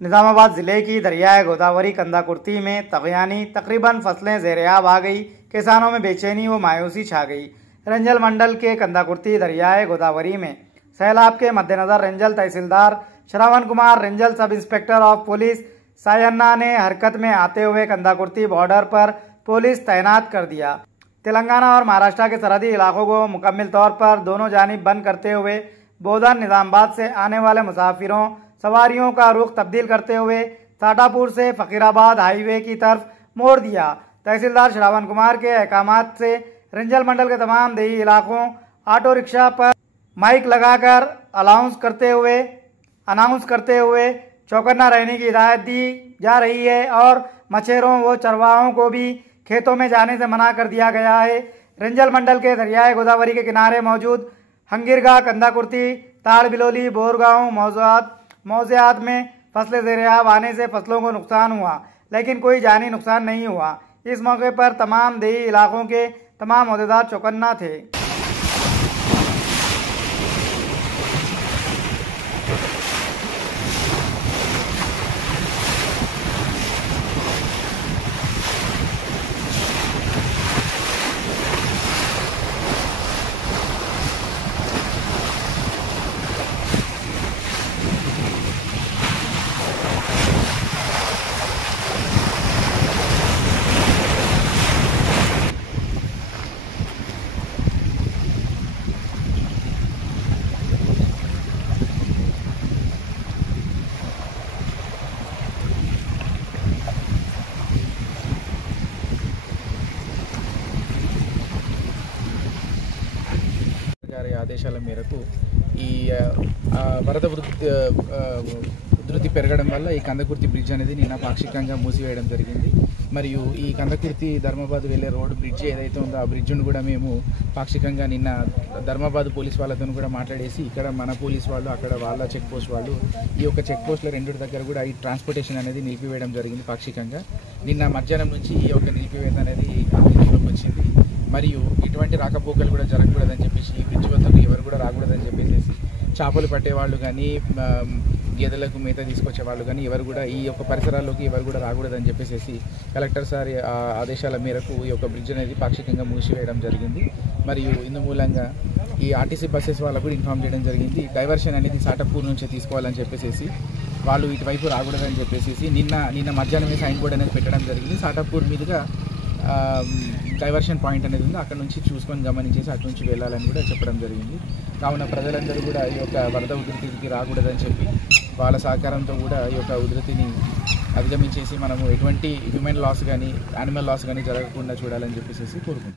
निजामाबाद जिले की दरियाए गोदावरी कंदाकुर्ती में तगयानी तकरीबन फसलें ज़ेर-ए-आब आ गई। किसानों में बेचैनी व मायूसी छा गई। रंजल मंडल के कंदाकुर्ती दरियाए गोदावरी में सैलाब के मद्देनजर रंजल तहसीलदार Shravan Kumar, रंजल sub inspector of police सायन्ना ने हरकत में आते हुए कंदाकुर्ती बॉर्डर पर पुलिस तैनात कर दिया। तेलंगाना और महाराष्ट्र के सरहदी इलाकों को मुकम्मल तौर पर दोनों जानिब बंद करते हुए बोधन निजामाबाद से आने वाले मुसाफिरों सवारियों का रुख तब्दील करते हुए साटापुर से फकीराबाद हाईवे की तरफ मोड़ दिया। तहसीलदार श्रवण कुमार के अहकामात से रंजल मंडल के तमाम देही इलाकों ऑटो रिक्शा पर माइक लगाकर अनाउंस करते हुए चौकन्ना रहने की हिदायत दी जा रही है और मछेरों व चरवाहों को भी खेतों में जाने से मना कर दिया गया है। रंजल मंडल के दरियाए गोदावरी के किनारे मौजूद हंगिरगा, कंदाकुर्ती, ताड़ बिलोली, बोरगांव मौज़ियात में फसलें ज़ेर-ए-आब आने से फसलों को नुकसान हुआ, लेकिन कोई जानी नुकसान नहीं हुआ। इस मौके पर तमाम देही इलाकों के तमाम ओहदेदार चौकन्ना थे। గారి ఆదేశాల మేరకు ఈ వరద ఉధృతి పెరగడం వల్ల ఈ కందకుర్తి బ్రిడ్జ్ అనేది నిన్న పాక్షికంగా మూసివేయడం జరిగింది. మరియు ఈ కందకుర్తి ధర్మాబాద్ వెళ్ళే రోడ్ బ్రిడ్జ్ ఏదైతే ఉందో ఆ బ్రిడ్జ్ను కూడా మేము పాక్షికంగా నిన్న ధర్మాబాద్ పోలీస్ వాళ్ళతో కూడా మాట్లాడేసి ఇక్కడ మన పోలీస్ వాళ్ళు అక్కడ వాళ్ళ చెక్ పోస్ట్ వాళ్ళు ఈ యొక్క చెక్ పోస్టుల రెండింటి దగ్గర కూడా ఈ ట్రాన్స్పోర్టేషన్ అనేది నిలిపివేయడం జరిగింది పాక్షికంగా. నిన్న మధ్యాహ్నం నుంచి ఈ యొక్క నిలిపివేత అనేది అందులోకి వచ్చింది. మరియు ఇటువంటి రాకపోకలు కూడా జరగకూడదని చెప్పేసి ఈ బ్రిడ్జ్ వద్దకు ఎవరు కూడా రాకూడదని చెప్పేసి చేపలు పట్టేవాళ్ళు కానీ గేదెలకు మేత తీసుకొచ్చే వాళ్ళు కానీ ఎవరు కూడా ఈ యొక్క పరిసరాల్లోకి ఎవరు కూడా రాకూడదని చెప్పేసి కలెక్టర్ సార్ ఆదేశాల మేరకు ఈ యొక్క బ్రిడ్జ్ అనేది పాక్షికంగా మూసివేయడం జరిగింది. మరియు ఇందు మూలంగా ఈ ఆర్టీసీ బస్సెస్ వాళ్ళకు కూడా ఇన్ఫార్మ్ చేయడం జరిగింది. డైవర్షన్ అనేది సాటపూర్ నుంచి తీసుకోవాలని చెప్పేసి వాళ్ళు ఇటువైపు రాకూడదని చెప్పేసి నిన్న మధ్యాహ్నమే సైన్ బోర్డ్ అనేది పెట్టడం జరిగింది. సాటపూర్ మీదుగా డైవర్షన్ పాయింట్ అనేది ఉంది, అక్కడ నుంచి చూసుకొని గమనించేసి అటు నుంచి వెళ్ళాలని కూడా చెప్పడం జరిగింది. కావున ప్రజలందరూ కూడా ఈ యొక్క వరద ఉధృతికి రాకూడదని చెప్పి వాళ్ళ సహకారంతో కూడా ఈ యొక్క ఉధృతిని అధిగమించేసి మనము ఎటువంటి హ్యూమన్ లాస్ కానీ యానిమల్ లాస్ కానీ జరగకుండా చూడాలని చెప్పేసి కోరుకుంటున్నాం.